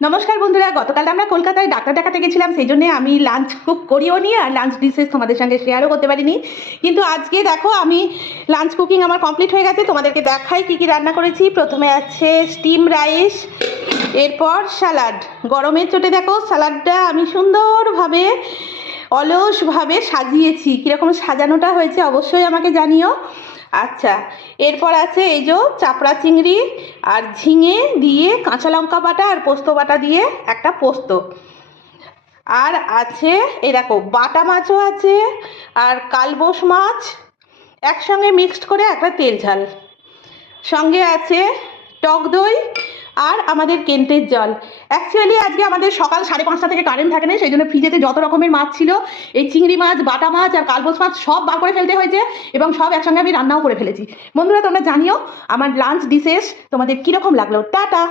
নমস্কার বন্ধুরা, গতকাল আমরা কলকাতায় ডাক্তার দেখাতে গেছিলাম, সেই জন্য আমি লাঞ্চ কুক করিও নি আর লাঞ্চ ডিশেস তোমাদের সঙ্গে শেয়ারও করতে পারিনি। কিন্তু আজকে দেখো আমি লাঞ্চ কুকিং আমার কমপ্লিট হয়ে গেছে। তোমাদেরকে দেখাই কি কি রান্না করেছি। প্রথমে আছে স্টিম রাইস, এরপর স্যালাড। গরমের চোটে দেখো স্যালাডটা আমি সুন্দরভাবে অলসভাবে সাজিয়েছি। কীরকম সাজানোটা হয়েছে অবশ্যই আমাকে জানিও। আচ্ছা, এরপর আছে এই যে চাপড়া চিংড়ি আর ঝিঙে দিয়ে কাঁচা লঙ্কা বাটা আর পোস্ত বাটা দিয়ে একটা পোস্ত। আর আছে এই দেখো বাটা মাছও আছে আর কালবোস মাছ একসঙ্গে মিক্সড করে একটা তেল ঝাল। সঙ্গে আছে টক দই আর আমাদের কেন্টের জল। অ্যাকচুয়ালি আজকে আমাদের সকাল 5:30 থেকে কারেন্ট থাকে না, সেই জন্য ফ্রিজেতে যত রকমের মাছ ছিল, এই চিংড়ি মাছ, বাটা মাছ আর কালবোস মাছ সব বার করে ফেলতে হয়েছে এবং সব একসঙ্গে আমি রান্নাও করে ফেলেছি। বন্ধুরা তোমরা জানিও আমার লাঞ্চ ডিশেস তোমাদের কীরকম লাগলো। টাটা।